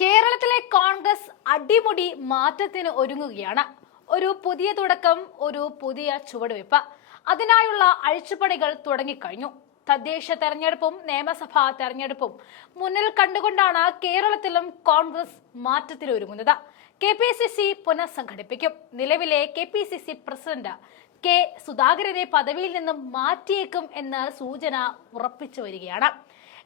കേരളത്തിലെ കോൺഗ്രസ് അടിമുടി മാറ്റത്തിന് ഒരുങ്ങുകയാണ്. ഒരു പുതിയ തുടക്കം ഒരു പുതിയ ചുവടുവയ്പ്. അതിനായുള്ള അഴിച്ചുപണികൾ തുടങ്ങിക്കഴിഞ്ഞു. തദ്ദേശ തെരഞ്ഞെടുപ്പും നിയമസഭാ തെരഞ്ഞെടുപ്പും മുന്നിൽ കണ്ടുകൊണ്ടാണ് കേരളത്തിലും കോൺഗ്രസ് മാറ്റത്തിലൊരുങ്ങുന്നത് കെ പി സി സി പുനഃസംഘടിപ്പിക്കും. നിലവിലെ K P C C president K സുധാകരനെ പദവിയിൽ നിന്നും മാറ്റിയേക്കും എന്ന സൂചന ഉറപ്പിച്ചു വരികയാണ്.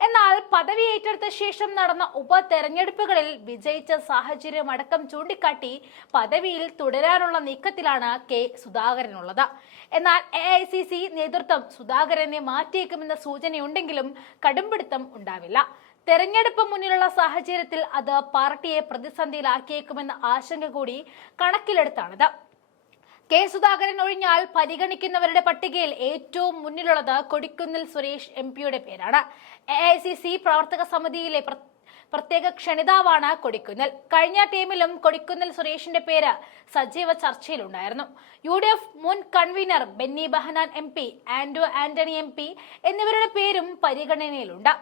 എന്നാൽ പദവി ഏറ്റെടുത്ത ശേഷം നടന്ന ഉപതെരഞ്ഞെടുപ്പുകളിൽ വിജയിച്ച സാഹചര്യം അടക്കം ചൂണ്ടിക്കാട്ടി പദവിയിൽ തുടരാനുള്ള നീക്കത്തിലാണ് കെ സുധാകരനുള്ളത്. എന്നാൽ എ ഐ സി സി നേതൃത്വം സുധാകരനെ മാറ്റിയേക്കുമെന്ന സൂചനയുണ്ടെങ്കിലും കടുംപിടുത്തം ഉണ്ടാവില്ല. തെരഞ്ഞെടുപ്പ് മുന്നിലുള്ള സാഹചര്യത്തിൽ അത് പാർട്ടിയെ പ്രതിസന്ധിയിലാക്കിയേക്കുമെന്ന ആശങ്ക കൂടി കണക്കിലെടുത്താണിത്. കെ സുധാകരൻ ഒഴിഞ്ഞാൽ പരിഗണിക്കുന്നവരുടെ പട്ടികയിൽ ഏറ്റവും മുന്നിലുള്ളത് കൊടിക്കുന്നിൽ സുരേഷ് എം പിയുടെ പേരാണ്. എ ഐ സി സി പ്രവർത്തക സമിതിയിലെ പ്രത്യേക ക്ഷണിതാവാണ് കൊടിക്കുന്നിൽ. കഴിഞ്ഞ ടീമിലും കൊടിക്കുന്നിൽ സുരേഷിന്റെ പേര് സജീവ ചർച്ചയിലുണ്ടായിരുന്നു. യു ഡി എഫ് മുൻ convener Benny Behanan M P Anto Antony M P എന്നിവരുടെ പേരും പരിഗണനയിലുണ്ട്.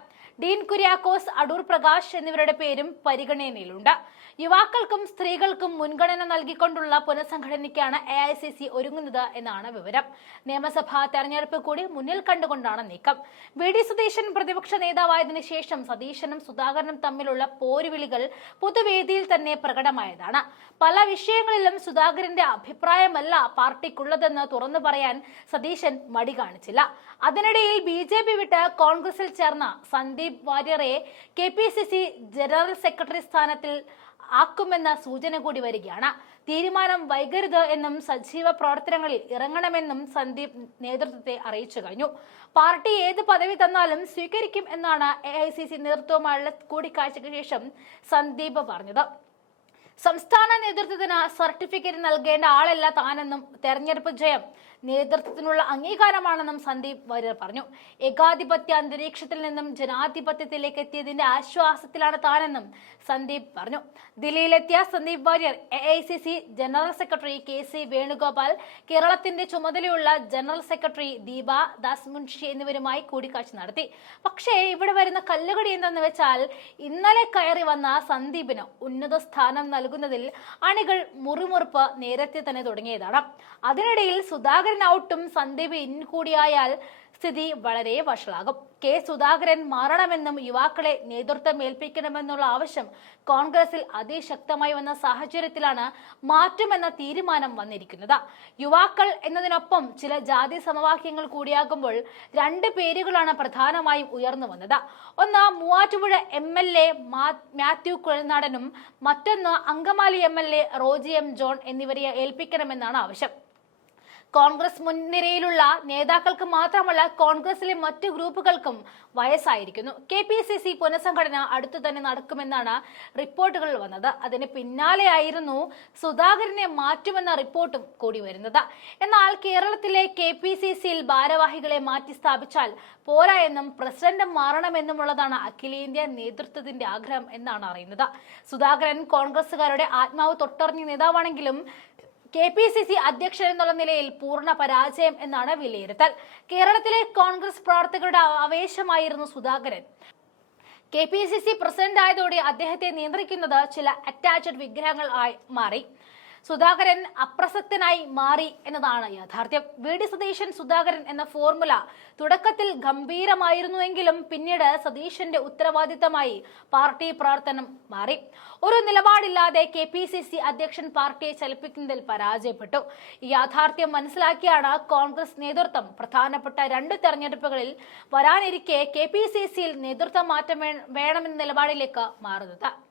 ഡീൻ കുര്യാക്കോസ് അടൂർ പ്രകാശ് എന്നിവരുടെ പേരും പരിഗണനയിലുണ്ട്. യുവാക്കൾക്കും സ്ത്രീകൾക്കും മുൻഗണന നൽകിക്കൊണ്ടുള്ള പുനഃസംഘടനയ്ക്കാണ് എ ഐ സി സി ഒരുങ്ങുന്നത് എന്നാണ് വിവരം. നിയമസഭാ തെരഞ്ഞെടുപ്പ് കൂടി മുന്നിൽ കണ്ടുകൊണ്ടാണ് നീക്കം. വി ഡി സതീശൻ പ്രതിപക്ഷ നേതാവായതിനു ശേഷം സതീശനും സുധാകരനും തമ്മിലുള്ള പോരുവിളികൾ പൊതുവേദിയിൽ തന്നെ പ്രകടമായതാണ്. പല വിഷയങ്ങളിലും സുധാകരന്റെ അഭിപ്രായമല്ല പാർട്ടിക്കുള്ളതെന്ന് തുറന്നു പറയാൻ സതീശൻ മടി കാണിച്ചില്ല. അതിനിടയിൽ ബി ജെ പി വിട്ട് കോൺഗ്രസിൽ ചേർന്ന Sandeep വാര്യറെ K P C C general secretary സ്ഥാനത്തിൽ ആക്കുമെന്ന സൂചന കൂടി വരികയാണ്. തീരുമാനം വൈകരുത് എന്നും സജീവ പ്രവർത്തനങ്ങളിൽ ഇറങ്ങണമെന്നും സന്ദീപ് നേതൃത്വത്തെ അറിയിച്ചു കഴിഞ്ഞു. പാർട്ടി ഏത് പദവി തന്നാലും സ്വീകരിക്കും എന്നാണ് എ ഐ സി സി നേതൃത്വവുമായുള്ള കൂടിക്കാഴ്ചയ്ക്ക് ശേഷം സന്ദീപ് പറഞ്ഞത്. സംസ്ഥാന നേതൃത്വത്തിന് സർട്ടിഫിക്കറ്റ് നൽകേണ്ട ആളല്ല താനെന്നും തെരഞ്ഞെടുപ്പ് ജയം നേതൃത്വത്തിനുള്ള അംഗീകാരമാണെന്നും സന്ദീപ് വാര്യർ പറഞ്ഞു. ഏകാധിപത്യ അന്തരീക്ഷത്തിൽ നിന്നും ജനാധിപത്യത്തിലേക്ക് എത്തിയതിന്റെ ആശ്വാസത്തിലാണ് താനെന്നും സന്ദീപ് പറഞ്ഞു. ദില്ലിയിലെത്തിയ Sandeep Warrier A general secretary K C Venugopal കേരളത്തിന്റെ ചുമതലയുള്ള ജനറൽ സെക്രട്ടറി ദീപ ദാസ് മുൻഷി എന്നിവരുമായി കൂടിക്കാഴ്ച നടത്തി. പക്ഷേ ഇവിടെ വരുന്ന കല്ലുകടി എന്തെന്ന് വെച്ചാൽ ഇന്നലെ കയറി വന്ന സന്ദീപിന് ഉന്നത സ്ഥാനം നൽകുന്നതിൽ അണികൾ മുറിമുറുപ്പ് നേരത്തെ തന്നെ തുടങ്ങിയതാണ്. അതിനിടയിൽ സുധാകരൻ ഔട്ടും സന്ദീപ് ഇൻ കൂടിയായാൽ സ്ഥിതി വളരെ വഷളാകും. കെ സുധാകരൻ മാറണമെന്നും യുവാക്കളെ നേതൃത്വം ഏൽപ്പിക്കണമെന്നുള്ള ആവശ്യം കോൺഗ്രസിൽ അതിശക്തമായി വന്ന സാഹചര്യത്തിലാണ് മാറ്റുമെന്ന തീരുമാനം വന്നിരിക്കുന്നത്. യുവാക്കൾ എന്നതിനൊപ്പം ചില ജാതി സമവാക്യങ്ങൾ കൂടിയാകുമ്പോൾ രണ്ട് പേരുകളാണ് പ്രധാനമായും ഉയർന്നു വന്നത്. ഒന്ന് Muvattupuzha M L A Mathew കുഴൽനാടനും മറ്റൊന്ന് Angamaly M L A Roji M John എന്നിവരെ ഏൽപ്പിക്കണമെന്നാണ് ആവശ്യം. കോൺഗ്രസ് മുൻനിരയിലുള്ള നേതാക്കൾക്ക് മാത്രമല്ല കോൺഗ്രസിലെ മറ്റു ഗ്രൂപ്പുകൾക്കും വയസ്സായിരിക്കുന്നു. കെ പി സി സി പുനഃസംഘടന അടുത്തു തന്നെ നടക്കുമെന്നാണ് റിപ്പോർട്ടുകൾ വന്നത്. അതിന് പിന്നാലെയായിരുന്നു സുധാകരനെ മാറ്റുമെന്ന റിപ്പോർട്ടും കൂടി വരുന്നത്. എന്നാൽ കേരളത്തിലെ കെ പി സി സിയിൽ ഭാരവാഹികളെ മാറ്റി സ്ഥാപിച്ചാൽ പോരാ എന്നും പ്രസിഡന്റ് മാറണമെന്നുമുള്ളതാണ് അഖിലേന്ത്യാ നേതൃത്വത്തിന്റെ ആഗ്രഹം എന്നാണ് അറിയുന്നത്. സുധാകരൻ കോൺഗ്രസുകാരുടെ ആത്മാവ് തൊട്ടറിഞ്ഞ നേതാവാണെങ്കിലും കെ പി സി സി അധ്യക്ഷൻ എന്നുള്ള നിലയിൽ പൂർണ പരാജയം എന്നാണ് വിലയിരുത്തൽ. കേരളത്തിലെ കോൺഗ്രസ് പ്രവർത്തകരുടെ ആവേശമായിരുന്നു Sudhakaran. K P C C president ആയതോടെ അദ്ദേഹത്തെ നിയന്ത്രിക്കുന്നത് ചില അറ്റാച്ച്ഡ് വിഗ്രഹങ്ങൾ ആയി മാറി. സുധാകരൻ അപ്രസക്തനായി മാറി എന്നതാണ് യാഥാർത്ഥ്യം. വി. ഡി. സതീശൻ സുധാകരൻ എന്ന ഫോർമുല തുടക്കത്തിൽ ഗംഭീരമായിരുന്നുവെങ്കിലും പിന്നീട് സതീശന്റെ ഉത്തരവാദിത്തമായി പാർട്ടി പ്രവർത്തനം മാറി. ഒരു നിലപാടില്ലാതെ കെ പി സി സി അധ്യക്ഷൻ പാർട്ടിയെ ചലിപ്പിക്കുന്നതിൽ പരാജയപ്പെട്ടു. ഈ യാഥാർത്ഥ്യം മനസ്സിലാക്കിയാണ് കോൺഗ്രസ് നേതൃത്വം. പ്രധാനപ്പെട്ട രണ്ട് തെരഞ്ഞെടുപ്പുകളിൽ വരാനിരിക്കെ കെ പി സി സിയിൽ നേതൃത്വം മാറ്റം വേണമെന്ന നിലപാടിലേക്ക് മാറുന്നത്.